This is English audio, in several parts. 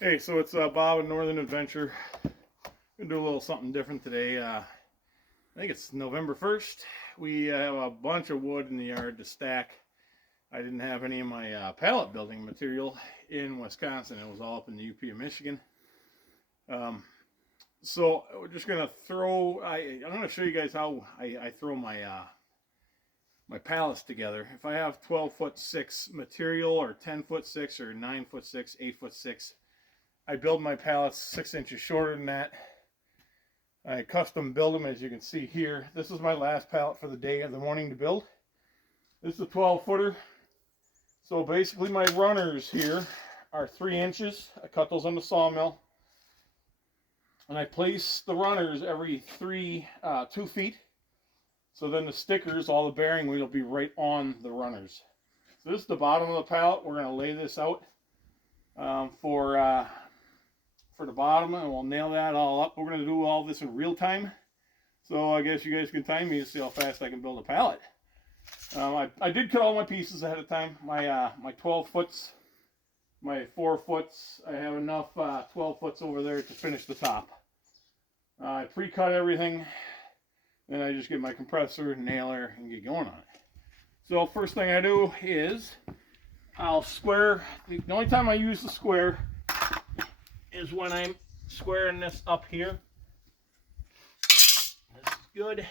Hey, so it's Bob at Northern Adventure. Gonna do a little something different today. I think it's November 1st. We have a bunch of wood in the yard to stack. I didn't have any of my pallet building material in Wisconsin. It was all up in the UP of Michigan. So we're just gonna throw. I'm gonna show you guys how I throw my my pallets together. If I have 12'6" material, or 10'6", or 9'6", 8'6", I build my pallets 6 inches shorter than that. I custom build them, as you can see here. This is my last pallet for the day of the morning to build. This is a 12-footer. So basically my runners here are 3 inches. I cut those on the sawmill. And I place the runners every 2 feet. So then the stickers, all the bearing weight will be right on the runners. So this is the bottom of the pallet. We're going to lay this out for the bottom, and we'll nail that all up. We're going to do all this in real time. So I guess you guys can time me to see how fast I can build a pallet. I did cut all my pieces ahead of time. My 12 foots, my 4 foots, I have enough 12 foots over there to finish the top. I pre-cut everything. Then I just get my compressor, nailer, and get going on it. So first thing I do is I'll square. The only time I use the square is when I'm squaring this up here. This is good.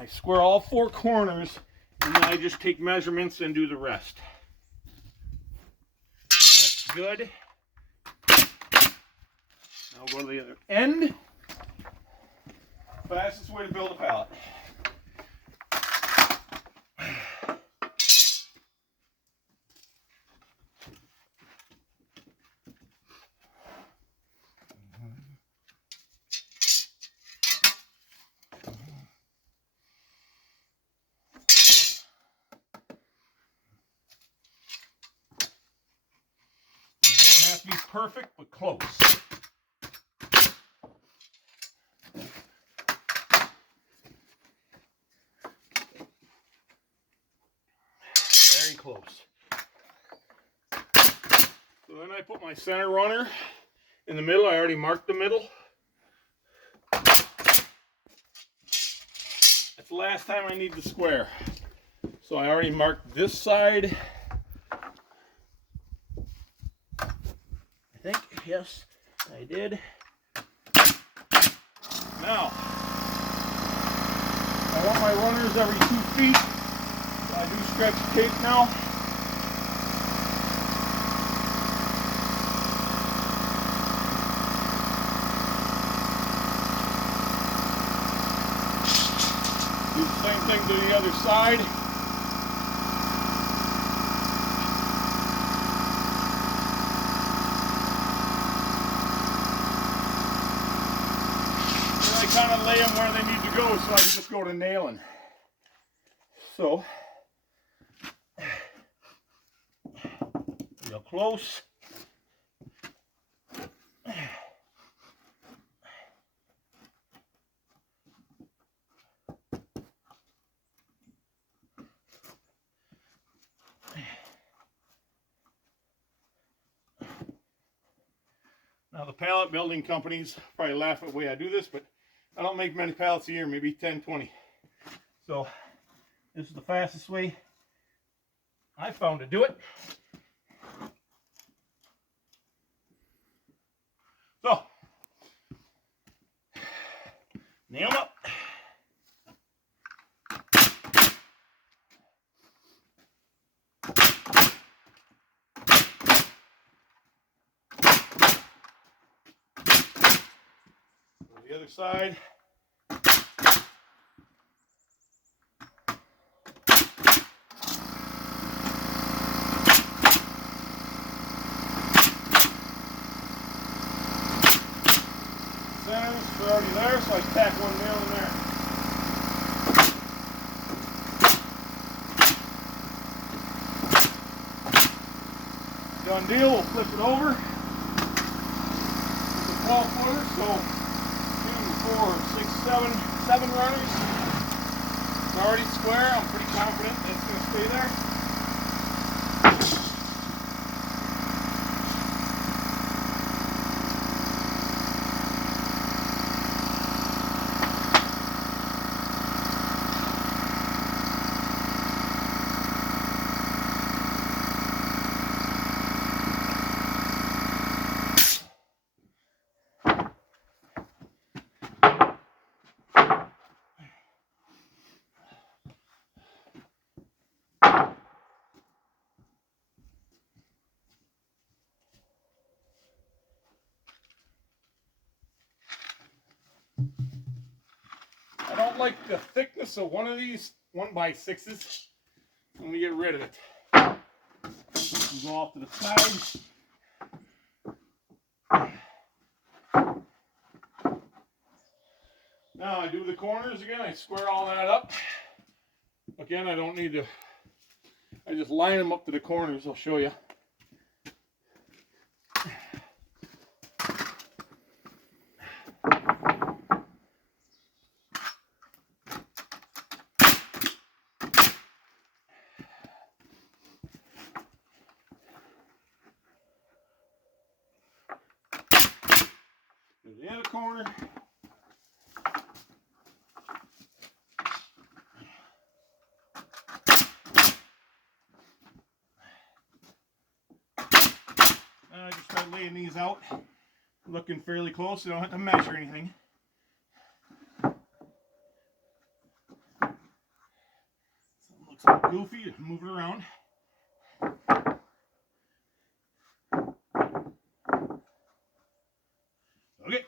I square all 4 corners, and then I just take measurements and do the rest. That's good. Now we'll go to the other end. Fastest way to build a pallet. You don't have to be perfect, but close. Very close. So then I put my center runner in the middle. I already marked the middle. That's the last time I need the square. So I already marked this side. I think, yes, I did. Now, I want my runners every 2 feet. So I do stretch tape now. Do the same thing to the other side. And I kind of lay them where they need to go, so I can just go to nailing. So, real close. Now the pallet building companies probably laugh at the way I do this, but I don't make many pallets a year, maybe 10, 20. So this is the fastest way I found to do it. So, nail them up. The other side. Centers are already there, so I tack one nail in there. Done deal, we'll flip it over. It's a 12-footer, so 4, 6, 7 runners. It's already square. I'm pretty confident it's going to stay there. about like the thickness of one of these 1x6s. I'm going to get rid of it. Go off to the side. Now I do the corners again. I square all that up. Again, I don't need to. I just line them up to the corners. I'll show you. There's the other corner. I just start laying these out, looking fairly close. So I don't have to measure anything. Something looks a little goofy. Just move it around. Okay.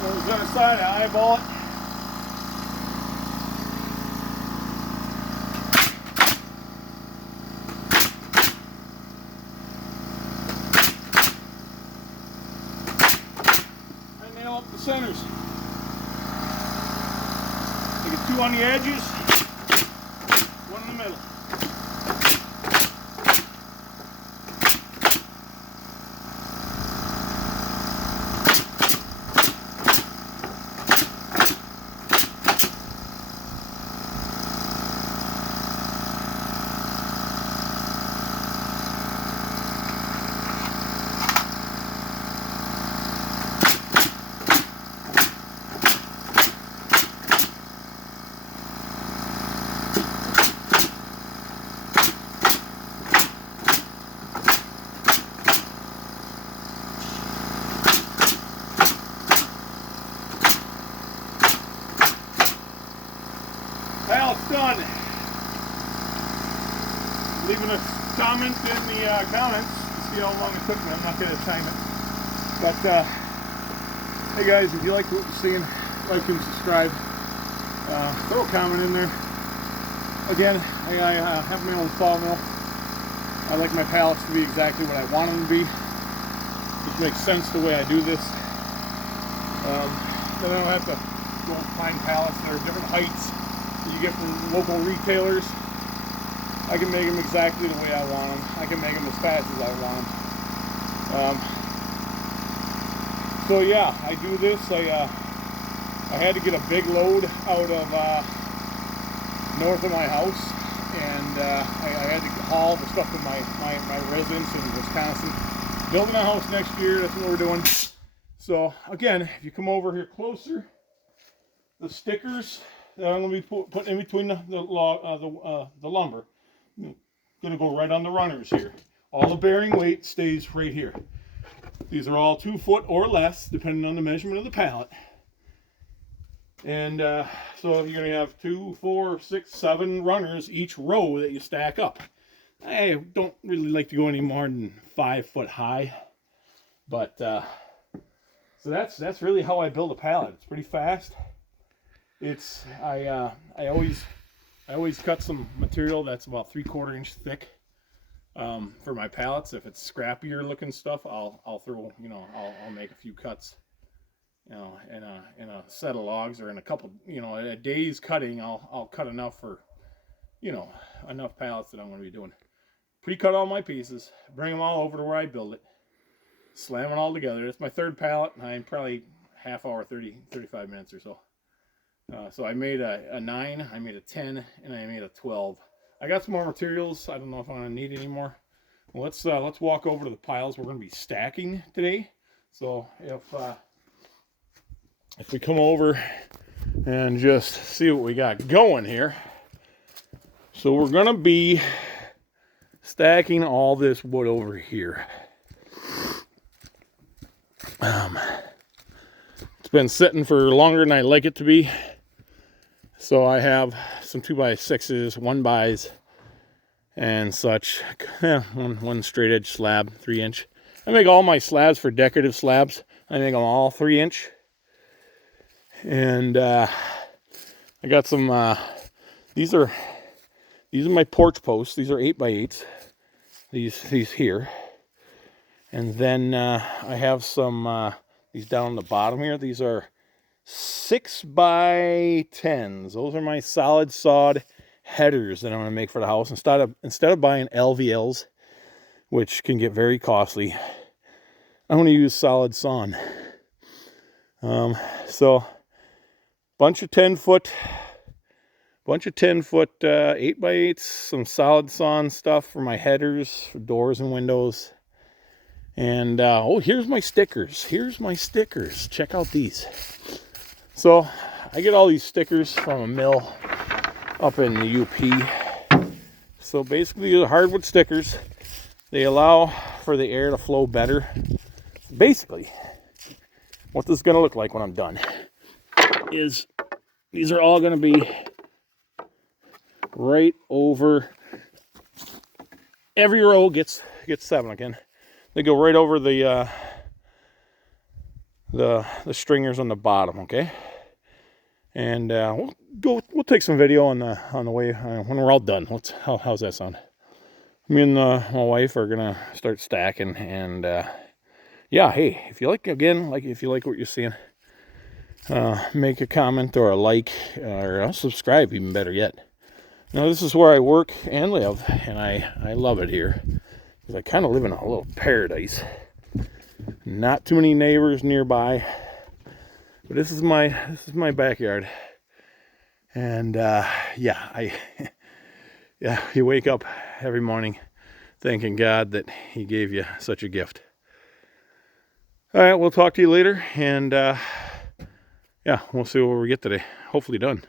Goes on the side, I eyeball it. I nail up the centers. I get 2 on the edges, 1 in the middle. Pallet's done. Leaving a comment in the comments to see how long it took me. I'm not going to time it. But, hey guys, if you like what you're seeing, like and subscribe. Throw a comment in there. Again, I have my own sawmill. I like my pallets to be exactly what I want them to be. Which makes sense the way I do this. Then I don't have to go and find pallets that are different heights you get from local retailers. I can make them exactly the way I want them. I can make them as fast as I want them. So yeah, I do this. I had to get a big load out of north of my house, and I had to haul the stuff to my residence in Wisconsin. Building a house next year, that's what we're doing. So again, if you come over here closer, the stickers that I'm going to be putting in between the lumber, going to go right on the runners here. All the bearing weight stays right here. These are all 2 foot or less, depending on the measurement of the pallet. And so you're going to have 2, 4, 6, 7 runners each row that you stack up. I don't really like to go any more than 5 foot high, but so that's really how I build a pallet. It's pretty fast. It's I always cut some material that's about 3/4 inch thick for my pallets. If it's scrappier looking stuff, I'll throw, I'll make a few cuts, in a set of logs, or in a couple, a day's cutting. I'll cut enough for, enough pallets that I'm going to be doing. Pre-cut all my pieces, bring them all over to where I build it, slam it all together. It's my 3rd pallet, and I'm probably half hour, 35 minutes or so. So I made a 9, I made a 10, and I made a 12. I got some more materials. I don't know if I'm going to need any more. Well, let's walk over to the piles we're going to be stacking today. So if we come over and just see what we got going here. So we're going to be stacking all this wood over here. It's been sitting for longer than I like it to be. So I have some 2x6s, 1xs, and such. Yeah, one straight edge slab, 3-inch. I make all my slabs for decorative slabs. I make them all 3-inch. And I got some. These are my porch posts. These are 8x8s. These here. And then I have some these down on the bottom here. These are 6x10s. Those are my solid sawed headers that I'm going to make for the house. Instead of buying LVLs, which can get very costly, I'm going to use solid sawn. So bunch of 10-foot 8x8s, some solid sawn stuff for my headers, for doors and windows. And oh, here's my stickers. Check out these. So I get all these stickers from a mill up in the UP. So basically, they're hardwood stickers. They allow for the air to flow better. Basically, what this is going to look like when I'm done is these are all going to be right over. Every row gets 7 again. They go right over the stringers on the bottom, okay? And we'll take some video on the way when we're all done. How's that sound? Me and my wife are gonna start stacking, and yeah, hey, if you like what you're seeing, make a comment or a like, or subscribe, even better yet. Now, this is where I work and live, and I love it here. I kind of live in a little paradise. Not too many neighbors nearby, but this is my backyard. And yeah, you wake up every morning thanking God that He gave you such a gift. All right, we'll talk to you later, and yeah, we'll see where we get today. Hopefully done.